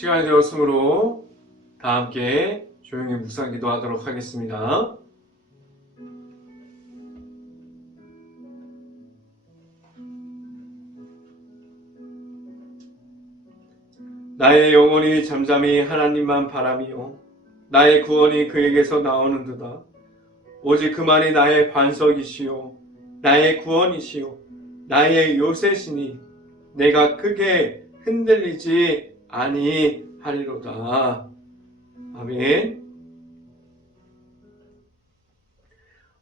시간이 되었으므로 다 함께 조용히 묵상 기도하도록 하겠습니다. 나의 영혼이 잠잠히 하나님만 바라며 나의 구원이 그에게서 나오는도다. 오직 그만이 나의 반석이시요 나의 구원이시요 나의 요새시니 내가 크게 흔들리지 아니하리로다. 아멘.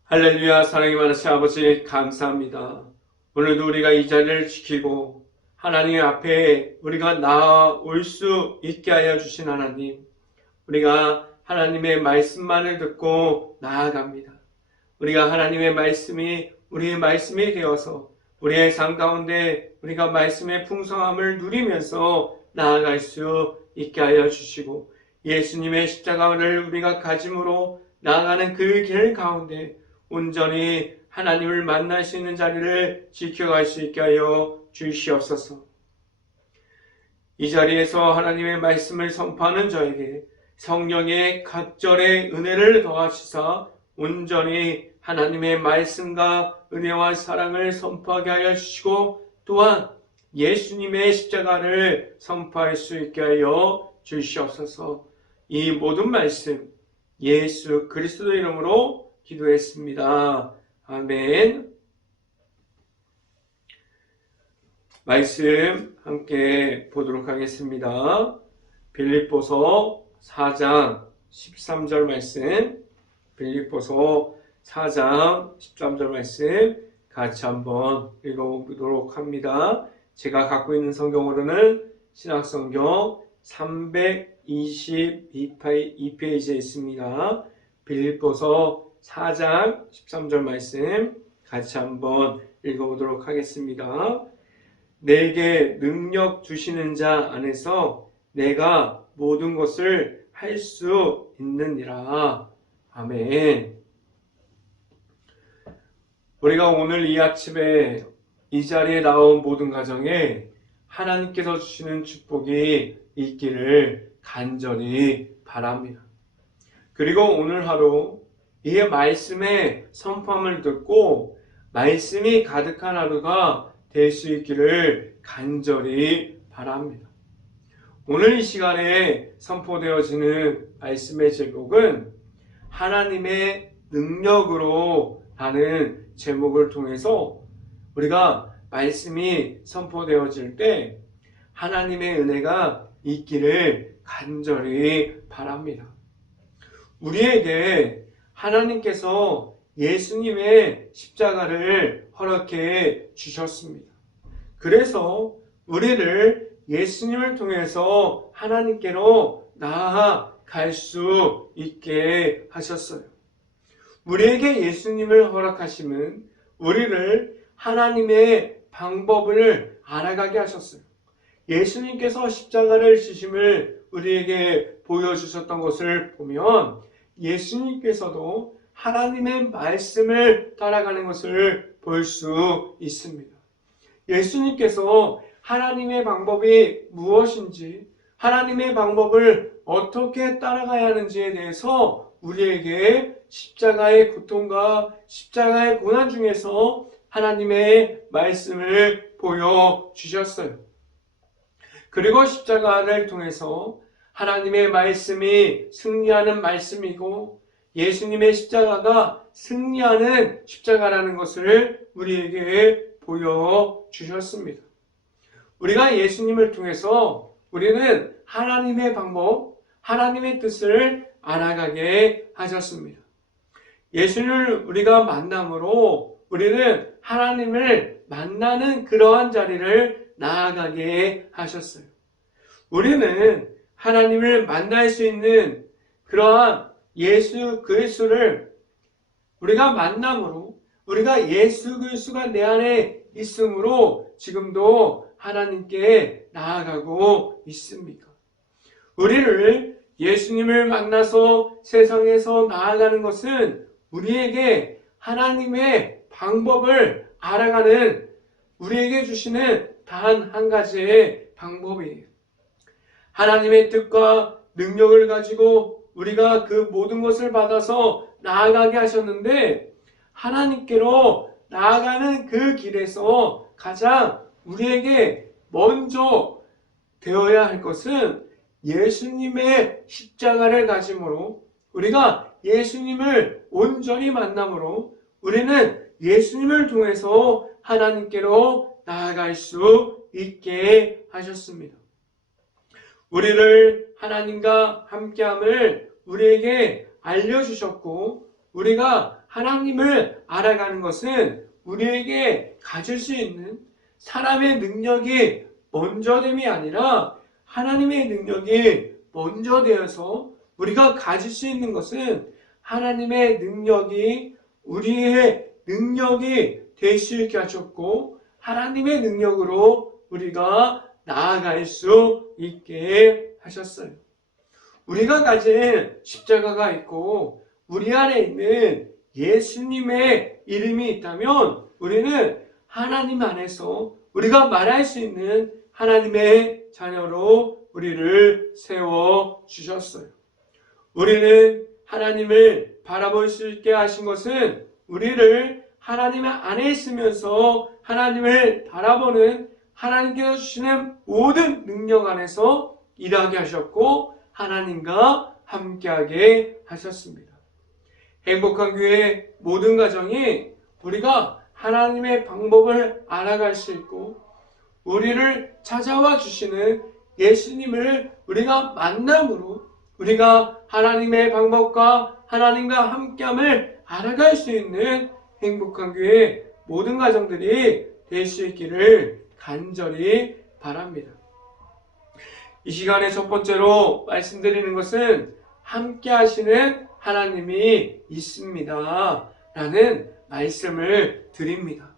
할렐루야. 사랑이 많으신 아버지 감사합니다. 오늘도 우리가 이 자리를 지키고 하나님 앞에 우리가 나아올 수 있게 하여 주신 하나님, 우리가 하나님의 말씀만을 듣고 나아갑니다. 우리가 하나님의 말씀이 우리의 말씀이 되어서 우리의 삶 가운데 우리가 말씀의 풍성함을 누리면서 나아갈 수 있게 하여 주시고, 예수님의 십자가를 우리가 가짐으로 나아가는 그 길 가운데 온전히 하나님을 만날 수 있는 자리를 지켜갈 수 있게 하여 주시옵소서. 이 자리에서 하나님의 말씀을 선포하는 저에게 성령의 각절의 은혜를 더하시사 온전히 하나님의 말씀과 은혜와 사랑을 선포하게 하여 주시고, 또한 예수님의 십자가를 선포할 수 있게 하여 주시옵소서. 이 모든 말씀 예수 그리스도 이름으로 기도했습니다. 아멘. 말씀 함께 보도록 하겠습니다. 빌립보서 4장 13절 말씀, 빌립보서 4장 13절 말씀 같이 한번 읽어보도록 합니다. 제가 갖고 있는 성경으로는 신약성경 322페이지에 있습니다. 빌립보서 4장 13절 말씀 같이 한번 읽어보도록 하겠습니다. 내게 능력 주시는 자 안에서 내가 모든 것을 할 수 있느니라. 아멘. 우리가 오늘 이 아침에 이 자리에 나온 모든 가정에 하나님께서 주시는 축복이 있기를 간절히 바랍니다. 그리고 오늘 하루 이 말씀의 선포함을 듣고 말씀이 가득한 하루가 될 수 있기를 간절히 바랍니다. 오늘 이 시간에 선포되어지는 말씀의 제목은 하나님의 능력으로 라는 제목을 통해서 우리가 말씀이 선포되어질 때 하나님의 은혜가 있기를 간절히 바랍니다. 우리에게 하나님께서 예수님의 십자가를 허락해 주셨습니다. 그래서 우리를 예수님을 통해서 하나님께로 나아갈 수 있게 하셨어요. 우리에게 예수님을 허락하심은 우리를 하나님의 방법을 알아가게 하셨어요. 예수님께서 십자가를 지심을 우리에게 보여주셨던 것을 보면 예수님께서도 하나님의 말씀을 따라가는 것을 볼 수 있습니다. 예수님께서 하나님의 방법이 무엇인지, 하나님의 방법을 어떻게 따라가야 하는지에 대해서 우리에게 십자가의 고통과 십자가의 고난 중에서 하나님의 말씀을 보여주셨어요. 그리고 십자가를 통해서 하나님의 말씀이 승리하는 말씀이고 예수님의 십자가가 승리하는 십자가라는 것을 우리에게 보여주셨습니다. 우리가 예수님을 통해서 우리는 하나님의 방법, 하나님의 뜻을 알아가게 하셨습니다. 예수를 우리가 만남으로 우리는 하나님을 만나는 그러한 자리를 나아가게 하셨어요. 우리는 하나님을 만날 수 있는 그러한 예수 그리스도를 우리가 만남으로 우리가 예수 그리스도가 내 안에 있으므로 지금도 하나님께 나아가고 있습니다. 우리를 예수님을 만나서 세상에서 나아가는 것은 우리에게 하나님의 방법을 알아가는 우리에게 주시는 단 한 가지의 방법이에요. 하나님의 뜻과 능력을 가지고 우리가 그 모든 것을 받아서 나아가게 하셨는데, 하나님께로 나아가는 그 길에서 가장 우리에게 먼저 되어야 할 것은 예수님의 십자가를 가짐으로, 우리가 예수님을 온전히 만남으로 우리는 예수님을 통해서 하나님께로 나아갈 수 있게 하셨습니다. 우리를 하나님과 함께함을 우리에게 알려주셨고, 우리가 하나님을 알아가는 것은 우리에게 가질 수 있는 사람의 능력이 먼저됨이 아니라 하나님의 능력이 먼저 되어서 우리가 가질 수 있는 것은 하나님의 능력이 우리의 능력이 될 수 있게 하셨고, 하나님의 능력으로 우리가 나아갈 수 있게 하셨어요. 우리가 가진 십자가가 있고 우리 안에 있는 예수님의 이름이 있다면 우리는 하나님 안에서 우리가 말할 수 있는 하나님의 자녀로 우리를 세워주셨어요. 우리는 하나님을 바라볼 수 있게 하신 것은 우리를 하나님 안에 있으면서 하나님을 바라보는, 하나님께서 주시는 모든 능력 안에서 일하게 하셨고 하나님과 함께하게 하셨습니다. 행복한 교회 모든 가정이 우리가 하나님의 방법을 알아갈 수 있고 우리를 찾아와 주시는 예수님을 우리가 만남으로 우리가 하나님의 방법과 하나님과 함께함을 알아갈 수 있는 행복한 교회 모든 가정들이 될 수 있기를 간절히 바랍니다. 이 시간에 첫 번째로 말씀드리는 것은 함께 하시는 하나님이 있습니다 라는 말씀을 드립니다.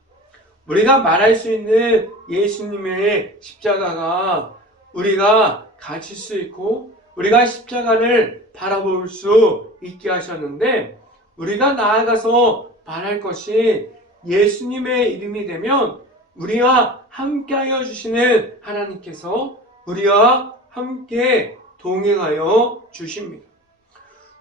우리가 말할 수 있는 예수님의 십자가가 우리가 가질 수 있고 우리가 십자가를 바라볼 수 있게 하셨는데, 우리가 나아가서 말할 것이 예수님의 이름이 되면 우리와 함께하여 주시는 하나님께서 우리와 함께 동행하여 주십니다.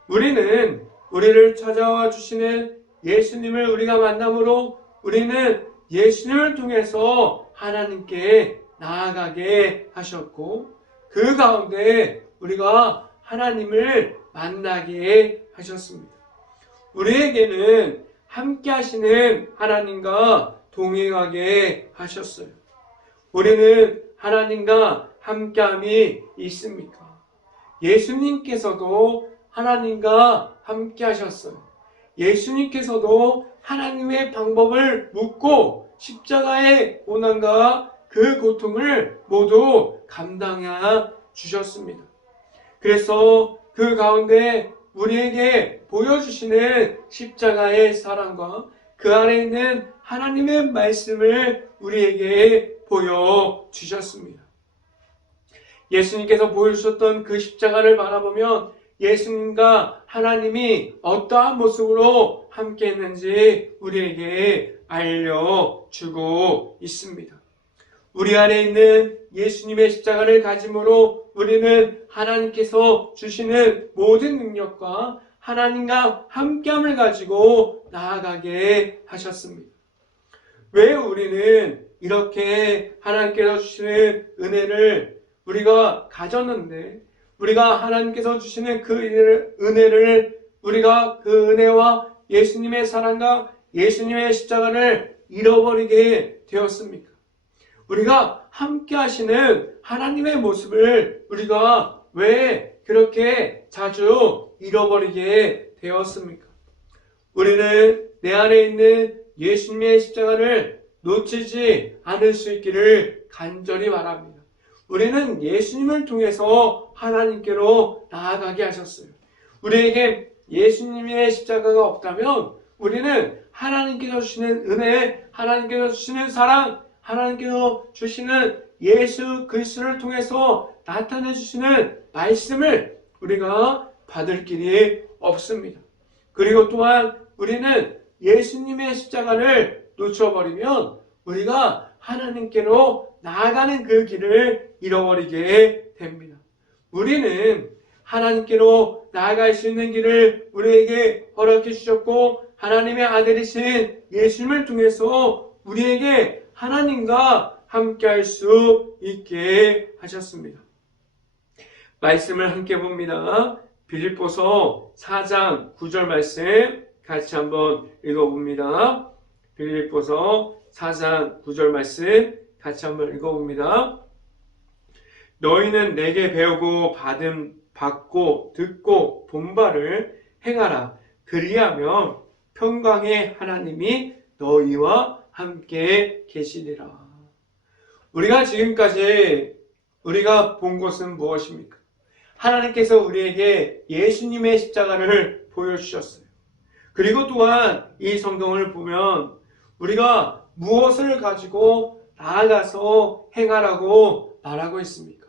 우리는 우리를 찾아와 주시는 예수님을 우리가 만남으로 우리는 예수님을 통해서 하나님께 나아가게 하셨고, 그 가운데 우리가 하나님을 만나게 하셨습니다. 우리에게는 함께 하시는 하나님과 동행하게 하셨어요. 우리는 하나님과 함께함이 있습니까? 예수님께서도 하나님과 함께 하셨어요. 예수님께서도 하나님의 방법을 묻고 십자가의 고난과 그 고통을 모두 감당해 주셨습니다. 그래서 그 가운데 우리에게 보여주시는 십자가의 사랑과 그 안에 있는 하나님의 말씀을 우리에게 보여주셨습니다. 예수님께서 보여주셨던 그 십자가를 바라보면 예수님과 하나님이 어떠한 모습으로 함께 했는지 우리에게 알려주고 있습니다. 우리 안에 있는 예수님의 십자가를 가짐으로 우리는 하나님께서 주시는 모든 능력과 하나님과 함께함을 가지고 나아가게 하셨습니다. 왜 우리는 이렇게 하나님께서 주시는 은혜를 우리가 가졌는데, 우리가 하나님께서 주시는 그 은혜를 우리가 그 은혜와 예수님의 사랑과 예수님의 십자가를 잃어버리게 되었습니까? 우리가 함께 하시는 하나님의 모습을 우리가 왜 그렇게 자주 잃어버리게 되었습니까? 우리는 내 안에 있는 예수님의 십자가를 놓치지 않을 수 있기를 간절히 바랍니다. 우리는 예수님을 통해서 하나님께로 나아가게 하셨어요. 우리에게 예수님의 십자가가 없다면 우리는 하나님께서 주시는 은혜, 하나님께서 주시는 사랑, 하나님께서 주시는 예수 그리스도를 통해서 나타내 주시는 말씀을 우리가 받을 길이 없습니다. 그리고 또한 우리는 예수님의 십자가를 놓쳐버리면 우리가 하나님께로 나아가는 그 길을 잃어버리게 됩니다. 우리는 하나님께로 나아갈 수 있는 길을 우리에게 허락해 주셨고 하나님의 아들이신 예수님을 통해서 우리에게 하나님과 함께할 수 있게 하셨습니다. 말씀을 함께 봅니다. 빌립보서 4장 9절 말씀 같이 한번 읽어봅니다. 빌립보서 4장 9절 말씀 같이 한번 읽어봅니다. 너희는 내게 배우고 받고 듣고 본 바를 행하라. 그리하면 평강의 하나님이 너희와 함께 계시리라. 우리가 지금까지 우리가 본 것은 무엇입니까? 하나님께서 우리에게 예수님의 십자가를 보여주셨어요. 그리고 또한 이 성경을 보면 우리가 무엇을 가지고 나아가서 행하라고 말하고 있습니까?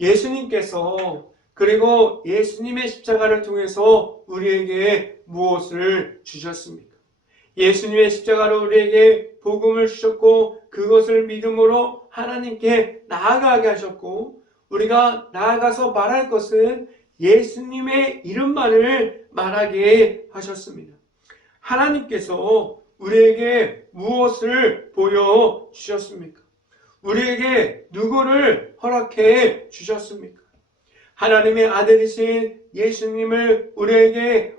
예수님께서 그리고 예수님의 십자가를 통해서 우리에게 무엇을 주셨습니까? 예수님의 십자가로 우리에게 복음을 주셨고 그것을 믿음으로 하나님께 나아가게 하셨고 우리가 나아가서 말할 것은 예수님의 이름만을 말하게 하셨습니다. 하나님께서 우리에게 무엇을 보여주셨습니까? 우리에게 누구를 허락해 주셨습니까? 하나님의 아들이신 예수님을 우리에게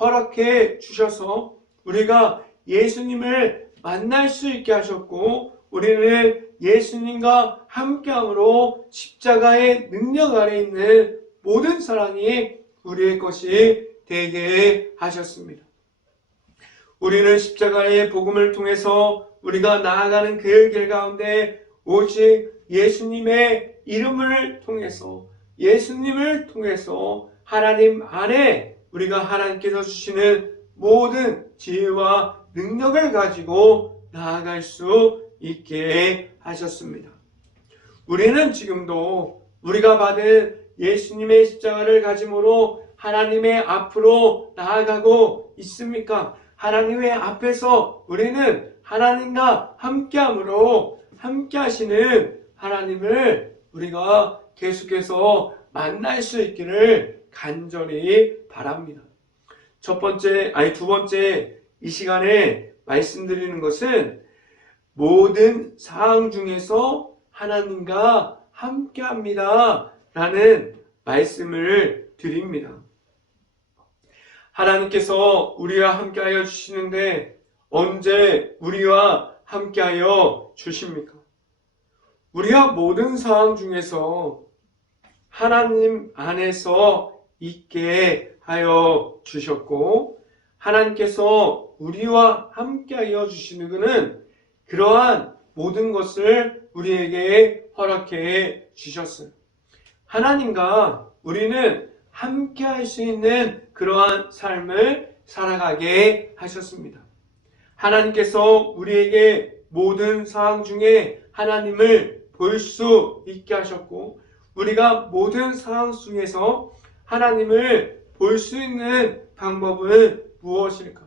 허락해 주셔서 우리가 예수님을 만날 수 있게 하셨고 우리는 예수님과 함께함으로 십자가의 능력 아래 있는 모든 사랑이 우리의 것이 되게 하셨습니다. 우리는 십자가의 복음을 통해서 우리가 나아가는 그 길 가운데 오직 예수님의 이름을 통해서 예수님을 통해서 하나님 안에 우리가 하나님께서 주시는 모든 지혜와 능력을 가지고 나아갈 수 있게 하셨습니다. 우리는 지금도 우리가 받은 예수님의 십자가를 가짐으로 하나님의 앞으로 나아가고 있습니까? 하나님의 앞에서 우리는 하나님과 함께함으로 함께 하시는 하나님을 우리가 계속해서 만날 수 있기를 간절히 바랍니다. 두 번째 이 시간에 말씀드리는 것은 모든 상황 중에서 하나님과 함께합니다 라는 말씀을 드립니다. 하나님께서 우리와 함께하여 주시는데 언제 우리와 함께하여 주십니까? 우리가 모든 상황 중에서 하나님 안에서 있게 하여 주셨고 하나님께서 우리와 함께하여 주시는 것은 그러한 모든 것을 우리에게 허락해 주셨어요. 하나님과 우리는 함께할 수 있는 그러한 삶을 살아가게 하셨습니다. 하나님께서 우리에게 모든 상황 중에 하나님을 볼 수 있게 하셨고 우리가 모든 상황 중에서 하나님을 볼 수 있는 방법은 무엇일까요?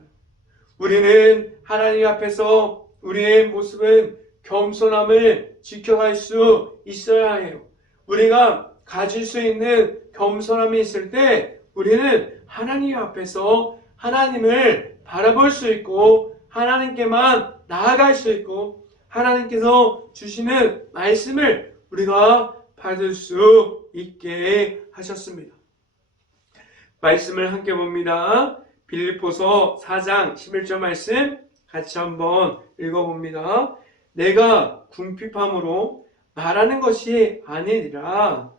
우리는 하나님 앞에서 우리의 모습은 겸손함을 지켜갈 수 있어야 해요. 우리가 가질 수 있는 겸손함이 있을 때 우리는 하나님 앞에서 하나님을 바라볼 수 있고 하나님께만 나아갈 수 있고 하나님께서 주시는 말씀을 우리가 받을 수 있게 하셨습니다. 말씀을 함께 봅니다. 빌립보서 4장 11절 말씀 같이 한번 읽어봅니다. 내가 궁핍함으로 말하는 것이 아니니라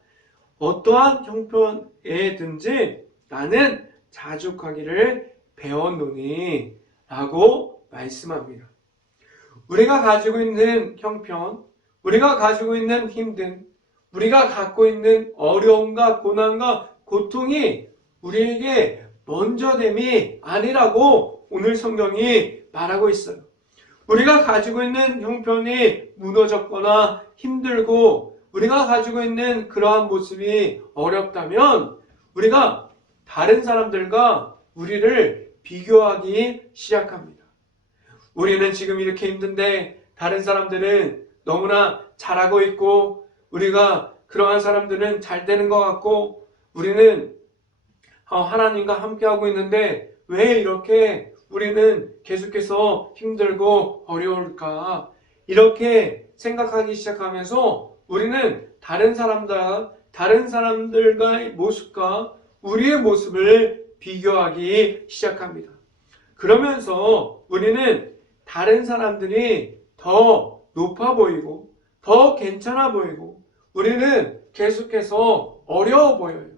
어떠한 형편에든지 나는 자족하기를 배웠노니 라고 말씀합니다. 우리가 가지고 있는 형편, 우리가 가지고 있는 힘든, 우리가 갖고 있는 어려움과 고난과 고통이 우리에게 먼저됨이 아니라고 오늘 성경이 말하고 있어요. 우리가 가지고 있는 형편이 무너졌거나 힘들고 우리가 가지고 있는 그러한 모습이 어렵다면 우리가 다른 사람들과 우리를 비교하기 시작합니다. 우리는 지금 이렇게 힘든데 다른 사람들은 너무나 잘하고 있고 우리가 그러한 사람들은 잘 되는 것 같고 우리는 하나님과 함께하고 있는데 왜 이렇게 우리는 계속해서 힘들고 어려울까? 이렇게 생각하기 시작하면서 우리는 다른 사람들과의 모습과 우리의 모습을 비교하기 시작합니다. 그러면서 우리는 다른 사람들이 더 높아 보이고 더 괜찮아 보이고 우리는 계속해서 어려워 보여요.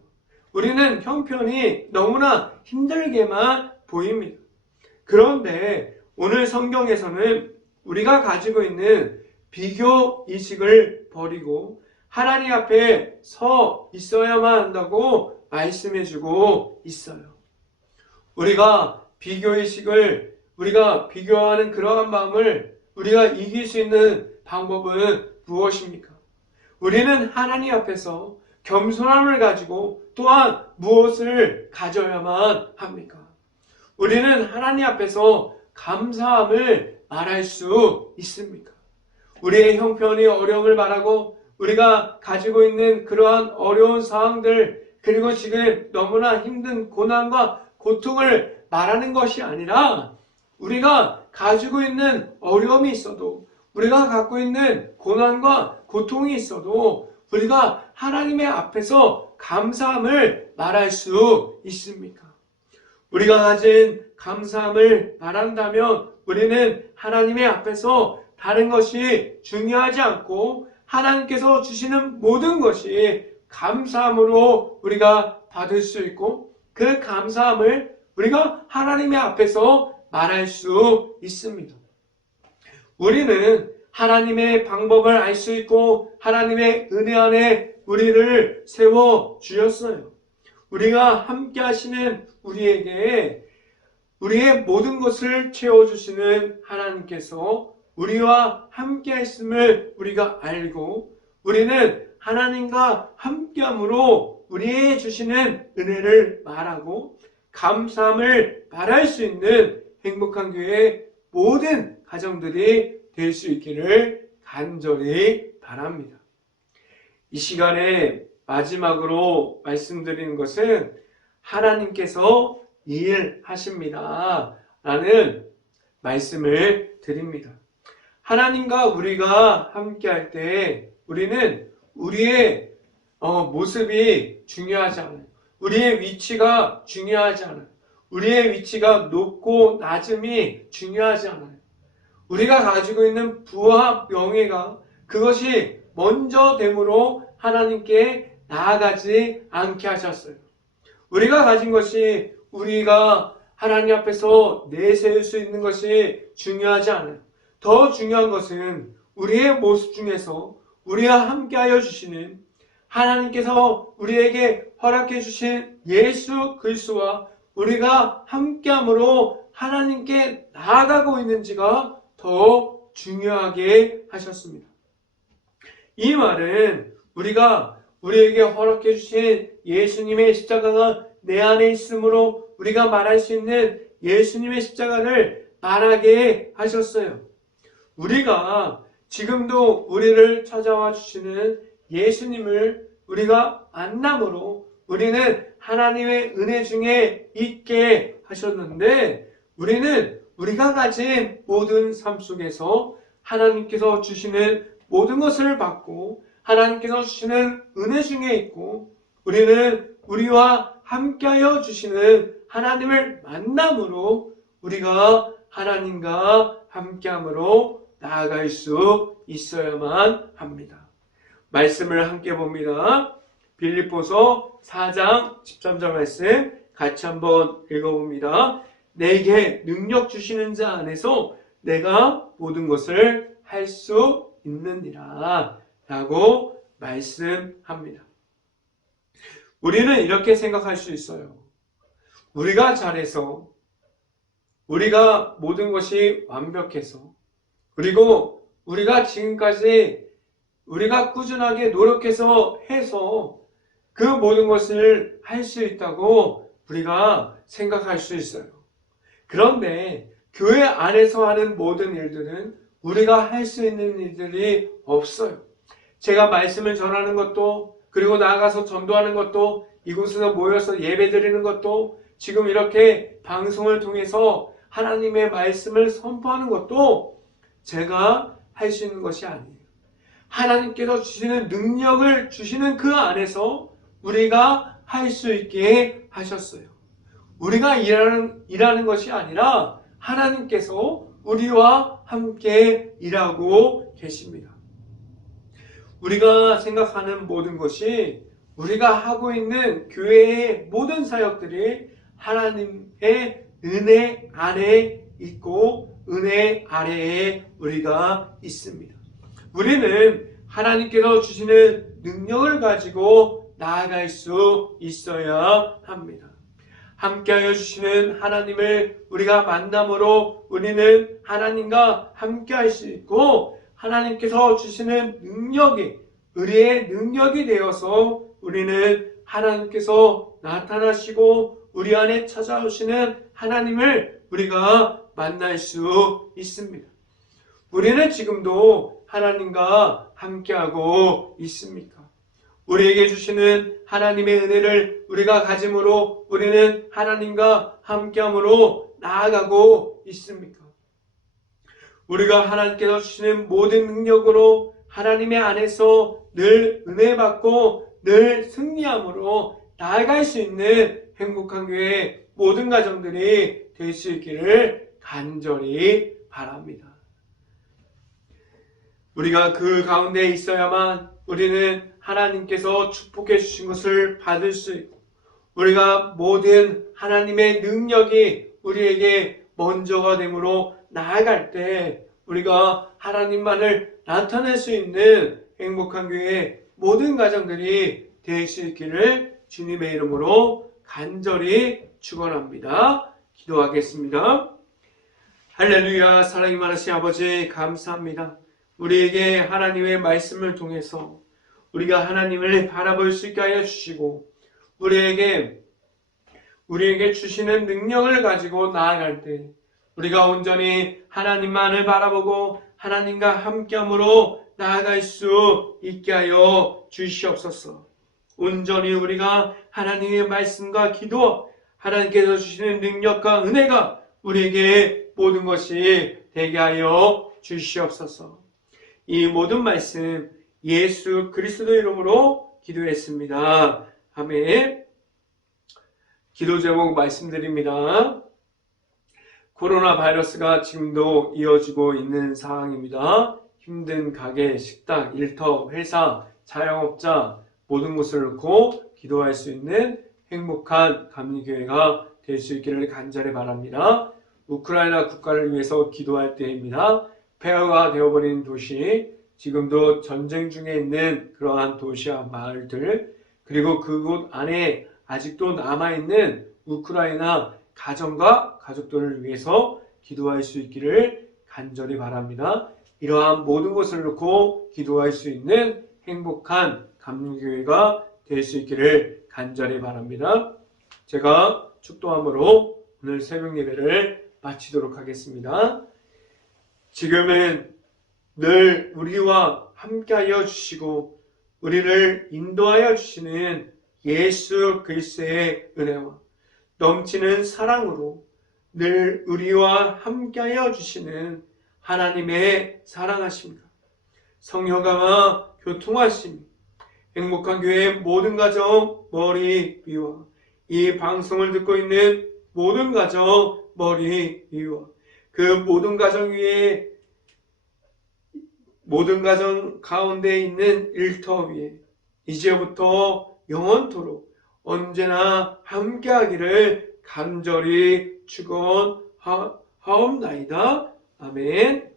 우리는 형편이 너무나 힘들게만 보입니다. 그런데 오늘 성경에서는 우리가 가지고 있는 비교 의식을 버리고 하나님 앞에 서 있어야만 한다고 말씀해주고 있어요. 우리가 우리가 비교하는 그러한 마음을 우리가 이길 수 있는 방법은 무엇입니까? 우리는 하나님 앞에서 겸손함을 가지고 또한 무엇을 가져야만 합니까? 우리는 하나님 앞에서 감사함을 말할 수 있습니까? 우리의 형편이 어려움을 말하고 우리가 가지고 있는 그러한 어려운 상황들 그리고 지금 너무나 힘든 고난과 고통을 말하는 것이 아니라 우리가 가지고 있는 어려움이 있어도 우리가 갖고 있는 고난과 고통이 있어도 우리가 하나님의 앞에서 감사함을 말할 수 있습니까? 우리가 가진 감사함을 말한다면 우리는 하나님의 앞에서 다른 것이 중요하지 않고 하나님께서 주시는 모든 것이 감사함으로 우리가 받을 수 있고 그 감사함을 우리가 하나님의 앞에서 말할 수 있습니다. 우리는 하나님의 방법을 알 수 있고 하나님의 은혜 안에 우리를 세워 주셨어요. 우리가 함께 하시는 우리에게 우리의 모든 것을 채워주시는 하나님께서 우리와 함께 했음을 우리가 알고 우리는 하나님과 함께함으로 우리에게 주시는 은혜를 말하고 감사함을 말할 수 있는 행복한 교회 모든 가정들이 될 수 있기를 간절히 바랍니다. 이 시간에 마지막으로 말씀드리는 것은 하나님께서 일하십니다 라는 말씀을 드립니다. 하나님과 우리가 함께 할 때 우리는 우리의 모습이 중요하지 않아요. 우리의 위치가 중요하지 않아요. 우리의 위치가 높고 낮음이 중요하지 않아요. 우리가 가지고 있는 부와 명예가 그것이 먼저 됨으로 하나님께 나아가지 않게 하셨어요. 우리가 가진 것이 우리가 하나님 앞에서 내세울 수 있는 것이 중요하지 않아요. 더 중요한 것은 우리의 모습 중에서 우리와 함께하여 주시는 하나님께서 우리에게 허락해 주신 예수 그리스도와 우리가 함께함으로 하나님께 나아가고 있는지가 더 중요하게 하셨습니다. 이 말은 우리에게 허락해 주신 예수님의 십자가가 내 안에 있으므로 우리가 말할 수 있는 예수님의 십자가를 말하게 하셨어요. 우리가 지금도 우리를 찾아와 주시는 예수님을 우리가 만남으로 우리는 하나님의 은혜 중에 있게 하셨는데 우리는 우리가 가진 모든 삶 속에서 하나님께서 주시는 모든 것을 받고 하나님께서 주시는 은혜 중에 있고 우리는 우리와 함께하여 주시는 하나님을 만남으로 우리가 하나님과 함께함으로 나아갈 수 있어야만 합니다. 말씀을 함께 봅니다. 빌립보서 4장 13절 말씀 같이 한번 읽어봅니다. 내게 능력 주시는 자 안에서 내가 모든 것을 할 수 있느니라 라고 말씀합니다. 우리는 이렇게 생각할 수 있어요. 우리가 잘해서 우리가 모든 것이 완벽해서 그리고 우리가 지금까지 우리가 꾸준하게 노력해서 해서 그 모든 것을 할 수 있다고 우리가 생각할 수 있어요. 그런데 교회 안에서 하는 모든 일들은 우리가 할 수 있는 일들이 없어요. 제가 말씀을 전하는 것도, 그리고 나아가서 전도하는 것도, 이곳에서 모여서 예배 드리는 것도, 지금 이렇게 방송을 통해서 하나님의 말씀을 선포하는 것도 제가 할 수 있는 것이 아니에요. 하나님께서 주시는 능력을 주시는 그 안에서 우리가 할 수 있게 하셨어요. 우리가 일하는 것이 아니라 하나님께서 우리와 함께 일하고 계십니다. 우리가 생각하는 모든 것이, 우리가 하고 있는 교회의 모든 사역들이 하나님의 은혜 안에 있고 은혜 아래에 우리가 있습니다. 우리는 하나님께서 주시는 능력을 가지고 나아갈 수 있어야 합니다. 함께하여 주시는 하나님을 우리가 만남으로 우리는 하나님과 함께할 수 있고, 하나님께서 주시는 능력이 우리의 능력이 되어서 우리는 하나님께서 나타나시고 우리 안에 찾아오시는 하나님을 우리가 만날 수 있습니다. 우리는 지금도 하나님과 함께하고 있습니까? 우리에게 주시는 하나님의 은혜를 우리가 가짐으로 우리는 하나님과 함께함으로 나아가고 있습니까? 우리가 하나님께서 주시는 모든 능력으로 하나님의 안에서 늘 은혜 받고 늘 승리함으로 나아갈 수 있는 행복한 교회 모든 가정들이 될 수 있기를 간절히 바랍니다. 우리가 그 가운데 있어야만 우리는 하나님께서 축복해 주신 것을 받을 수 있고, 우리가 모든 하나님의 능력이 우리에게 먼저가 되므로 나아갈 때 우리가 하나님만을 나타낼 수 있는 행복한 교회 모든 가정들이 될 수 있기를 주님의 이름으로 간절히 축원합니다. 기도하겠습니다. 할렐루야. 사랑이 많으신 아버지 감사합니다. 우리에게 하나님의 말씀을 통해서 우리가 하나님을 바라볼 수 있게 하여 주시고, 우리에게 주시는 능력을 가지고 나아갈 때 우리가 온전히 하나님만을 바라보고 하나님과 함께함으로 나아갈 수 있게 하여 주시옵소서. 온전히 우리가 하나님의 말씀과 기도, 하나님께서 주시는 능력과 은혜가 우리에게 모든 것이 되게 하여 주시옵소서. 이 모든 말씀 예수 그리스도 이름으로 기도했습니다. 아멘. 기도 제목 말씀드립니다. 코로나 바이러스가 지금도 이어지고 있는 상황입니다. 힘든 가게, 식당, 일터, 회사, 자영업자 모든 곳을 놓고 기도할 수 있는 행복한 감리교회가 될 수 있기를 간절히 바랍니다. 우크라이나 국가를 위해서 기도할 때입니다. 폐허가 되어버린 도시, 지금도 전쟁 중에 있는 그러한 도시와 마을들, 그리고 그곳 안에 아직도 남아있는 우크라이나 가정과 가족들을 위해서 기도할 수 있기를 간절히 바랍니다. 이러한 모든 것을 놓고 기도할 수 있는 행복한 감리교회가 될 수 있기를 간절히 바랍니다. 제가 축도함으로 오늘 새벽 예배를 마치도록 하겠습니다. 지금은 늘 우리와 함께하여 주시고 우리를 인도하여 주시는 예수 그리스도의 은혜와 넘치는 사랑으로 늘 우리와 함께하여 주시는 하나님의 사랑하심과 성령과 교통하심이 행복한 교회의 모든 가정 머리 위와 이 방송을 듣고 있는 모든 가정 머리 위와 그 모든 가정 위에 모든 가정 가운데 있는 일터 위에 이제부터 영원토록 언제나 함께하기를 간절히 축원하옵나이다. 아멘.